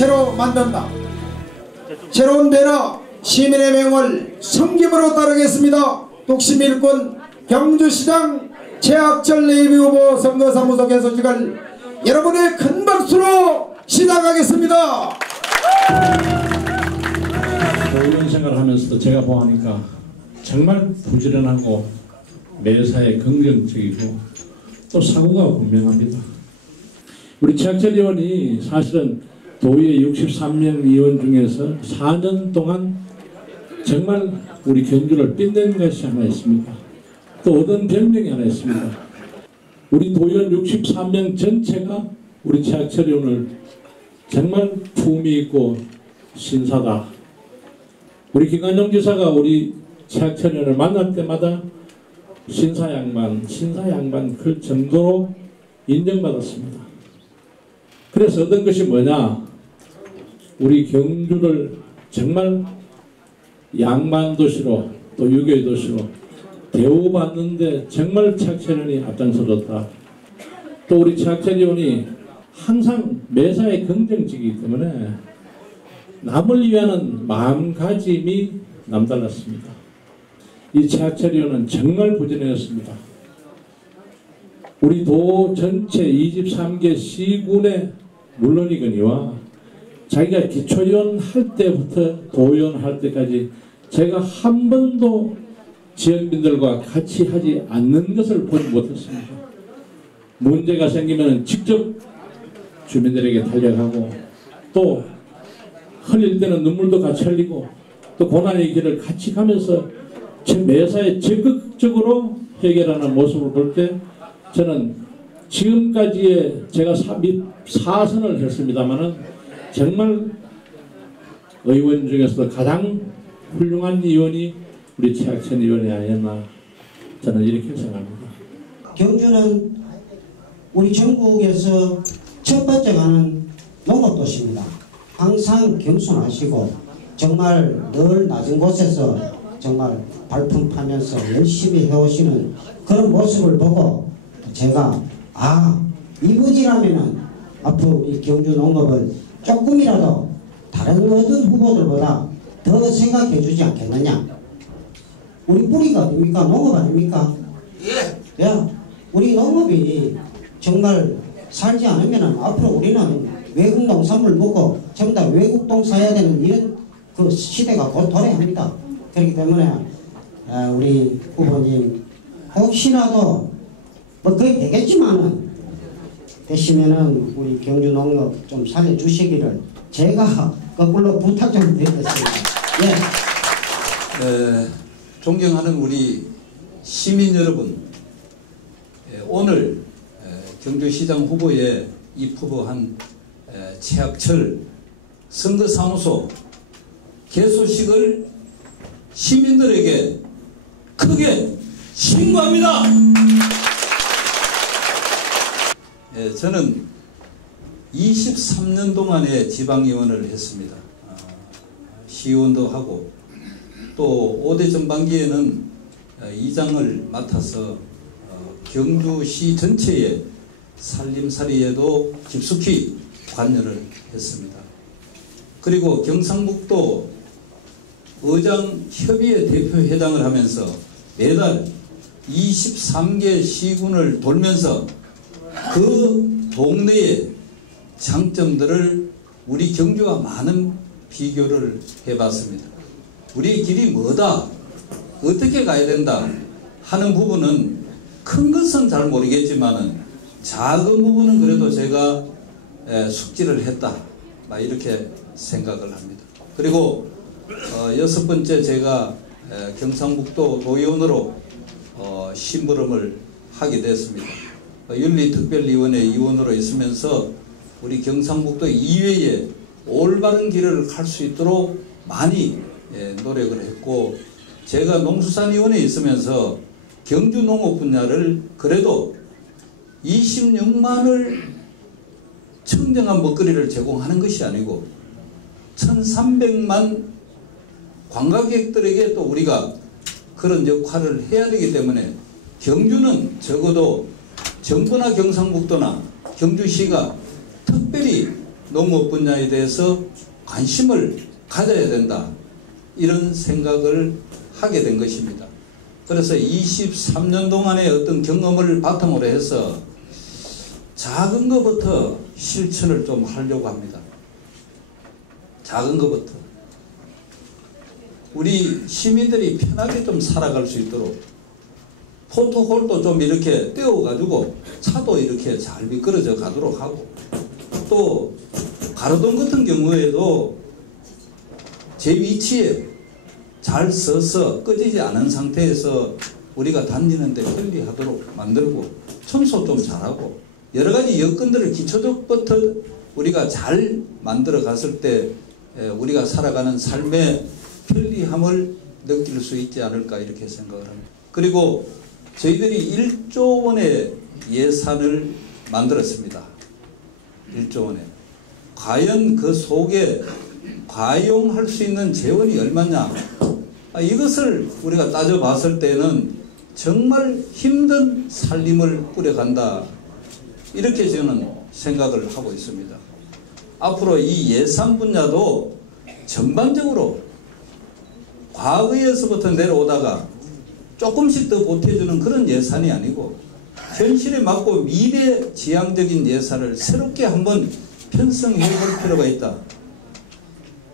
새로 만든다. 새로운 배너 시민의 명을 성김으로 따르겠습니다. 독심 일꾼 경주시장 최학철 예비후보 선거사무소 개소식을 여러분의 큰 박수로 시작하겠습니다. 이런 생각을 하면서도 제가 보니까 정말 부지런하고 매사에 긍정적이고 또 사고가 분명합니다. 우리 최학철 의원이 사실은 도의회 63명 의원 중에서 4년 동안 정말 우리 경주를 빛낸 것이 하나 있습니다. 또 얻은 별명이 하나 있습니다. 우리 도의원 63명 전체가 우리 최학철 의원을 정말 품위 있고 신사다. 우리 김관영 지사가 우리 최학철 의원을 만날 때마다 신사양반 그 정도로 인정받았습니다. 그래서 얻은 것이 뭐냐? 우리 경주를 정말 양반도시로 또 유교의 도시로 대우받는데 정말 최학철 의원이 앞장서줬다. 또 우리 최학철 의원이 항상 매사에 긍정적이기 때문에 남을 위하는 마음가짐이 남달랐습니다. 이 최학철 의원은 정말 부지런했습니다. 우리 도 전체 23개 시군에 물론이거니와 자기가 기초의원 할 때부터 도의원 할 때까지 제가 한 번도 지역민들과 같이 하지 않는 것을 보지 못했습니다. 문제가 생기면 직접 주민들에게 달려가고 또 흘릴 때는 눈물도 같이 흘리고 또 고난의 길을 같이 가면서 매사에 적극적으로 해결하는 모습을 볼 때 저는 지금까지의 제가 4선을 했습니다마는 정말 의원 중에서도 가장 훌륭한 의원이 우리 최학철 의원이 아니었나 저는 이렇게 생각합니다. 경주는 우리 전국에서 첫 번째 가는 농업도시입니다. 항상 겸손하시고 정말 늘 낮은 곳에서 정말 발품하면서 열심히 해오시는 그런 모습을 보고 제가 이분이라면은 앞으로 이 경주 농업을 조금이라도 다른 어떤 후보들보다 더 생각해 주지 않겠느냐. 우리 뿌리가 어딥니까? 농업 아닙니까? 예. 야, 우리 농업이 정말 살지 않으면 앞으로 우리는 외국 농산물 먹고 전부 다 외국 동 사야 되는 이런 그 시대가 곧 도래합니다. 그렇기 때문에 우리 후보님 혹시라도 뭐 거의 되겠지만은 되시면은 우리 경주 농업 좀 살려주시기를 제가 거꾸로 부탁 좀 드리겠습니다. 예. 존경하는 우리 시민 여러분, 오늘 경주시장 후보에 입후보한 최학철 선거사무소 개소식을 시민들에게 크게 신고합니다. 저는 23년 동안의 지방의원을 했습니다. 시의원도 하고 또 5대 전반기에는 이장을 맡아서 경주시 전체의 살림살이에도 깊숙이 관여를 했습니다. 그리고 경상북도 의장협의회 대표회장을 하면서 매달 23개 시군을 돌면서 그 동네의 장점들을 우리 경주와 많은 비교를 해봤습니다. 우리의 길이 뭐다, 어떻게 가야 된다 하는 부분은 큰 것은 잘 모르겠지만은 작은 부분은 그래도 제가 숙지를 했다, 이렇게 생각을 합니다. 그리고 6번째 제가 경상북도 도의원으로 심부름을 하게 됐습니다. 윤리특별위원회 위원으로 있으면서 우리 경상북도 이외에 올바른 길을 갈 수 있도록 많이 노력을 했고, 제가 농수산위원회에 있으면서 경주 농업 분야를 그래도 26만을 청정한 먹거리를 제공하는 것이 아니고 1300만 관광객들에게 또 우리가 그런 역할을 해야 되기 때문에 경주는 적어도 정부나 경상북도나 경주시가 특별히 농업 분야에 대해서 관심을 가져야 된다. 이런 생각을 하게 된 것입니다. 그래서 23년 동안의 어떤 경험을 바탕으로 해서 작은 것부터 실천을 좀 하려고 합니다. 작은 것부터. 우리 시민들이 편하게 좀 살아갈 수 있도록 포토홀도 좀 이렇게 떼어가지고 차도 이렇게 잘 미끄러져 가도록 하고, 또 가로등 같은 경우에도 제 위치에 잘 서서 꺼지지 않은 상태에서 우리가 다니는데 편리하도록 만들고, 청소 좀 잘하고, 여러 가지 여건들을 기초적부터 우리가 잘 만들어 갔을 때 우리가 살아가는 삶의 편리함을 느낄 수 있지 않을까 이렇게 생각을 합니다. 그리고 저희들이 1조 원의 예산을 만들었습니다. 1조 원에. 과연 그 속에 과용할 수 있는 재원이 얼마냐? 이것을 우리가 따져봤을 때는 정말 힘든 살림을 꾸려간다. 이렇게 저는 생각을 하고 있습니다. 앞으로 이 예산 분야도 전반적으로 과거에서부터 내려오다가 조금씩 더 보태주는 그런 예산이 아니고 현실에 맞고 미래지향적인 예산을 새롭게 한번 편성해 볼 필요가 있다.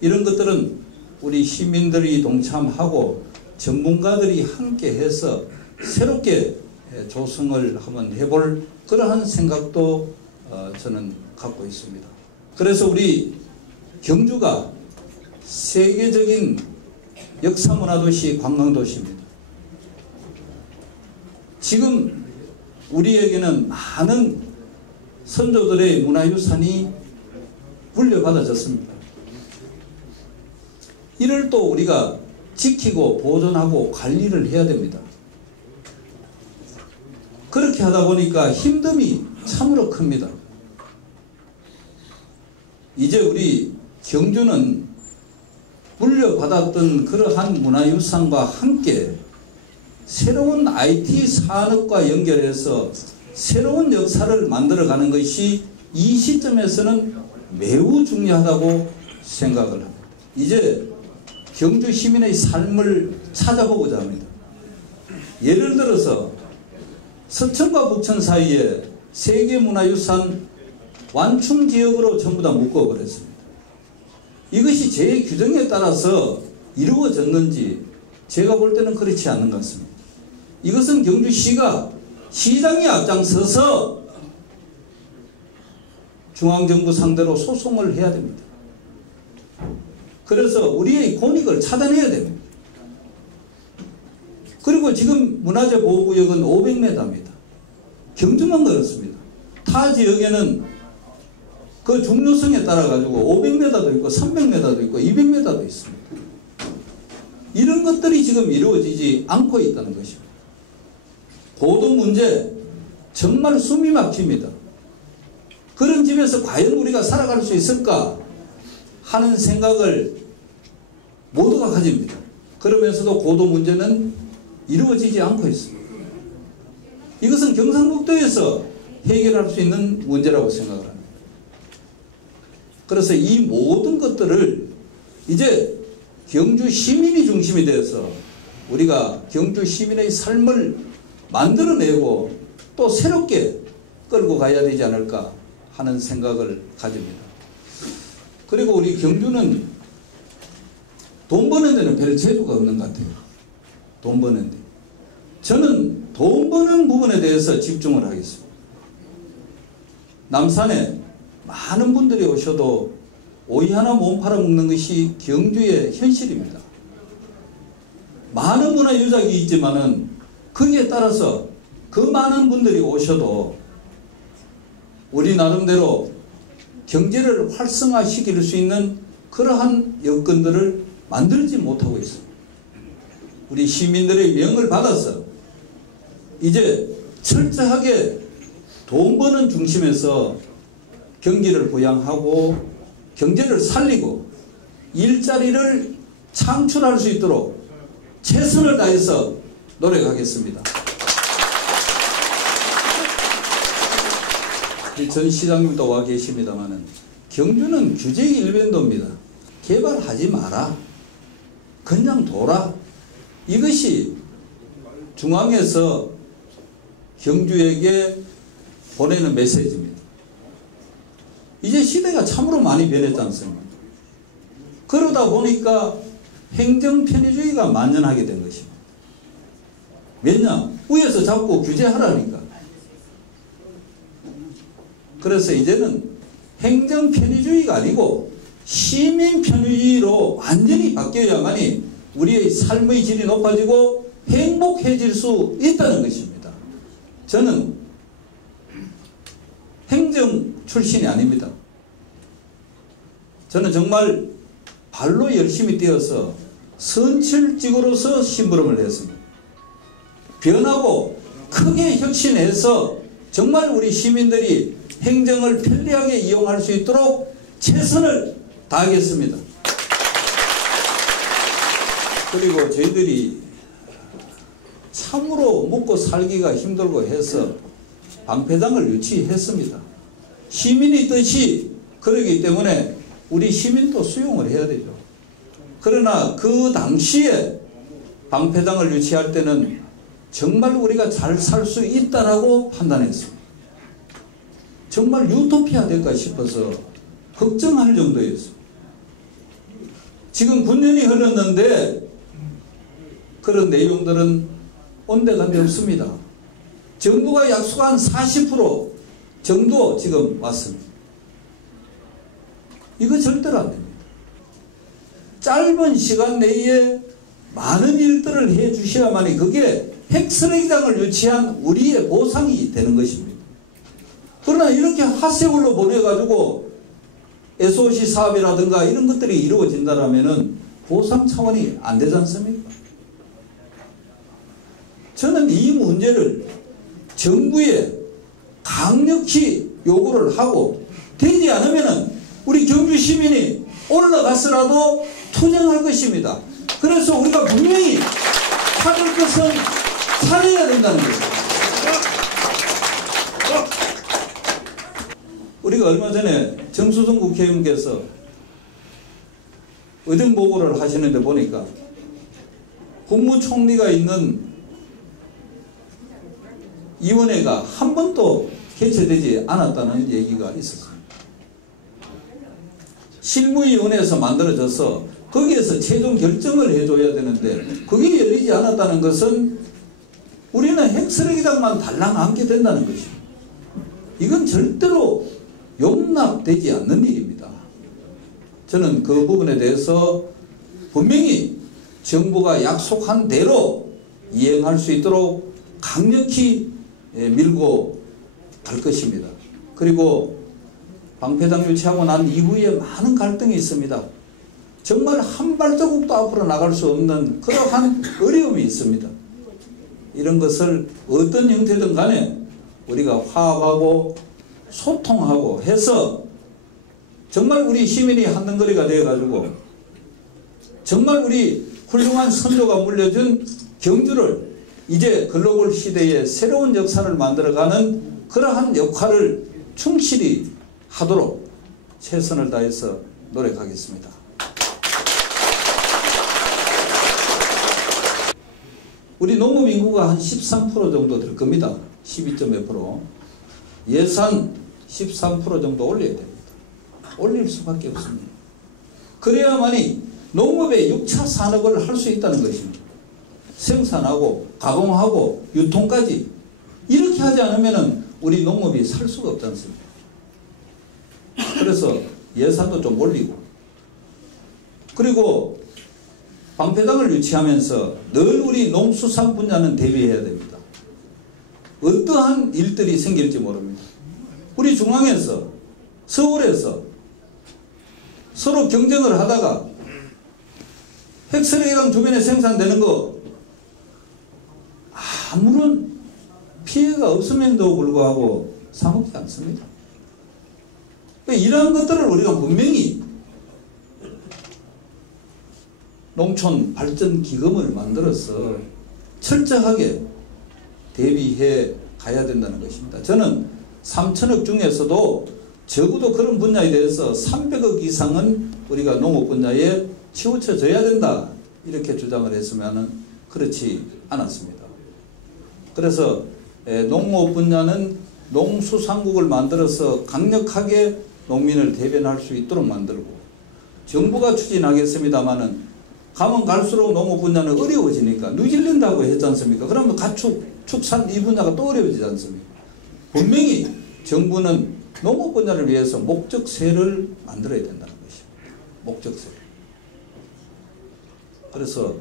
이런 것들은 우리 시민들이 동참하고 전문가들이 함께 해서 새롭게 조성을 한번 해볼 그러한 생각도 저는 갖고 있습니다. 그래서 우리 경주가 세계적인 역사문화도시 관광도시입니다. 지금 우리에게는 많은 선조들의 문화유산이 물려받아졌습니다. 이를 또 우리가 지키고 보존하고 관리를 해야 됩니다. 그렇게 하다 보니까 힘듦이 참으로 큽니다. 이제 우리 경주는 물려받았던 그러한 문화유산과 함께 새로운 IT 산업과 연결해서 새로운 역사를 만들어가는 것이 이 시점에서는 매우 중요하다고 생각을 합니다. 이제 경주 시민의 삶을 찾아보고자 합니다. 예를 들어서 서천과 북천 사이에 세계문화유산 완충지역으로 전부 다 묶어버렸습니다. 이것이 제 규정에 따라서 이루어졌는지 제가 볼 때는 그렇지 않는 것 같습니다. 이것은 경주시가 시장이 앞장서서 중앙정부 상대로 소송을 해야 됩니다. 그래서 우리의 권익을 찾아내야 됩니다. 그리고 지금 문화재 보호구역은 500m입니다. 경주만 그렇습니다. 타 지역에는 그 중요성에 따라 가지고 500m도 있고 300m도 있고 200m도 있습니다. 이런 것들이 지금 이루어지지 않고 있다는 것입니다. 고도 문제 정말 숨이 막힙니다. 그런 집에서 과연 우리가 살아갈 수 있을까 하는 생각을 모두가 가집니다. 그러면서도 고도 문제는 이루어지지 않고 있습니다. 이것은 경상북도에서 해결할 수 있는 문제라고 생각을 합니다. 그래서 이 모든 것들을 이제 경주 시민이 중심이 되어서 우리가 경주 시민의 삶을 만들어내고 또 새롭게 끌고 가야 되지 않을까 하는 생각을 가집니다. 그리고 우리 경주는 돈 버는 데는 별 재주가 없는 것 같아요. 돈 버는 데. 저는 돈 버는 부분에 대해서 집중을 하겠습니다. 남산에 많은 분들이 오셔도 오이 하나 못 팔아먹는 것이 경주의 현실입니다. 많은 문화유적이 있지만은 거기에 따라서 그 많은 분들이 오셔도 우리 나름대로 경제를 활성화시킬 수 있는 그러한 여건들을 만들지 못하고 있습니다. 우리 시민들의 명을 받아서 이제 철저하게 돈 버는 중심에서 경기를 부양하고 경제를 살리고 일자리를 창출할 수 있도록 최선을 다해서 노력하겠습니다. 전 시장님도 와 계십니다만은 경주는 규제 일변도입니다. 개발하지 마라. 그냥 둬라. 이것이 중앙에서 경주에게 보내는 메시지입니다. 이제 시대가 참으로 많이 변했지 않습니까? 그러다 보니까 행정편의주의가 만연하게 된 것입니다. 왜냐? 위에서 자꾸 규제하라니까. 그래서 이제는 행정편의주의가 아니고 시민편의주의로 완전히 바뀌어야만이 우리의 삶의 질이 높아지고 행복해질 수 있다는 것입니다. 저는 행정 출신이 아닙니다. 저는 정말 발로 열심히 뛰어서 선출직으로서 심부름을 했습니다. 변하고 크게 혁신해서 정말 우리 시민들이 행정을 편리하게 이용할 수 있도록 최선을 다하겠습니다. 그리고 저희들이 참으로 먹고 살기가 힘들고 해서 방패장을 유치했습니다. 시민의 뜻이 그러기 때문에 우리 시민도 수용을 해야 되죠. 그러나 그 당시에 방패장을 유치할 때는 정말 우리가 잘 살 수 있다라고 판단했습니다. 정말 유토피아 될까 싶어서 걱정할 정도였습니다. 지금 9년이 흘렀는데 그런 내용들은 온데간데 없습니다. 정부가 약속한 40% 정도 지금 왔습니다. 이거 절대로 안 됩니다. 짧은 시간 내에 많은 일들을 해 주셔야만이 그게 핵쓰레기장을 유치한 우리의 보상이 되는 것입니다. 그러나 이렇게 핫세월로 보내가지고 SOC 사업이라든가 이런 것들이 이루어진다면 보상 차원이 안 되지 않습니까? 저는 이 문제를 정부에 강력히 요구를 하고 되지 않으면 우리 경주 시민이 올라가서라도 투쟁할 것입니다. 그래서 우리가 분명히 찾을 것은 찾아야 된다는 거죠. 우리가 얼마 전에 정수성 국회의원께서 의정보고를 하시는데 보니까 국무총리가 있는 위원회가 한 번도 개최되지 않았다는 얘기가 있었습니다. 실무위원회에서 만들어져서 거기에서 최종 결정을 해줘야 되는데 그게 열리지 않았다는 것은 우리는 핵쓰레기장만 달랑 앉게 된다는 것입니다. 이건 절대로 용납되지 않는 일입니다. 저는 그 부분에 대해서 분명히 정부가 약속한 대로 이행할 수 있도록 강력히 밀고 갈 것입니다. 그리고 방패장 유치하고 난 이후에 많은 갈등이 있습니다. 정말 한 발자국도 앞으로 나갈 수 없는 그러한 어려움이 있습니다. 이런 것을 어떤 형태든 간에 우리가 화합하고 소통하고 해서 정말 우리 시민이 한덩거리가 되어가지고 정말 우리 훌륭한 선조가 물려준 경주를 이제 글로벌 시대의 새로운 역사를 만들어가는 그러한 역할을 충실히 하도록 최선을 다해서 노력하겠습니다. 우리 농업 인구가 한 13% 정도 될 겁니다. 12.몇%. 예산 13% 정도 올려야 됩니다. 올릴 수밖에 없습니다. 그래야만이 농업의 6차 산업을 할 수 있다는 것입니다. 생산하고 가공하고 유통까지 이렇게 하지 않으면 우리 농업이 살 수가 없지 않습니까? 그래서 예산도 좀 올리고 그리고 방패장을 유치하면서 늘 우리 농수산 분야는 대비해야 됩니다. 어떠한 일들이 생길지 모릅니다. 우리 중앙에서 서울에서 서로 경쟁을 하다가 핵쓰레기장 주변에 생산되는 거 아무런 피해가 없음에도 불구하고 사 먹지 않습니다. 이러한 것들을 우리가 분명히 농촌 발전 기금을 만들어서 철저하게 대비해 가야 된다는 것입니다. 저는 3천억 중에서도 적어도 그런 분야에 대해서 300억 이상은 우리가 농업 분야에 치우쳐져야 된다 이렇게 주장을 했으면 그렇지 않았습니다. 그래서 농업 분야는 농수산국을 만들어서 강력하게 농민을 대변할 수 있도록 만들고, 정부가 추진하겠습니다마는 가면 갈수록 농업 분야는 어려워지니까 누질린다고 했지 않습니까? 그러면 가축, 축산 이 분야가 또 어려워지지 않습니까? 분명히 정부는 농업 분야를 위해서 목적세를 만들어야 된다는 것입니다. 목적세. 그래서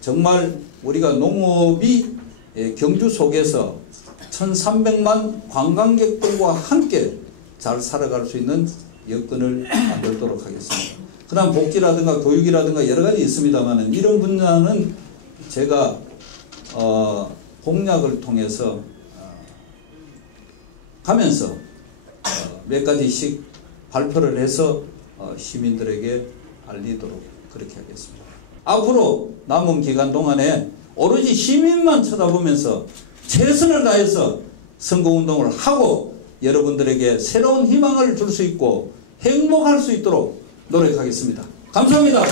정말 우리가 농업이 경주 속에서 1300만 관광객들과 함께 잘 살아갈 수 있는 여건을 만들도록 하겠습니다. 그다음 복지라든가 교육이라든가 여러 가지 있습니다만 이런 분야는 제가 공약을 통해서 가면서 몇 가지씩 발표를 해서 시민들에게 알리도록 그렇게 하겠습니다. 앞으로 남은 기간 동안에 오로지 시민만 쳐다보면서 최선을 다해서 선거운동을 하고 여러분들에게 새로운 희망을 줄 수 있고 행복할 수 있도록 노력하겠습니다. 감사합니다.